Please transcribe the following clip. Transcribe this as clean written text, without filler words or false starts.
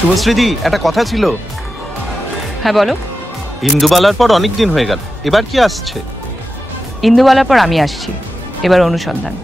শুভশ্রীদি, একটা কথা ছিল। হ্যাঁ বলো। ইন্দুবালার পর অনেক দিন হয়ে গেল, এবার কি আসছে? ইন্দুবালার পর আমি আসছি, এবার অনুসন্ধান।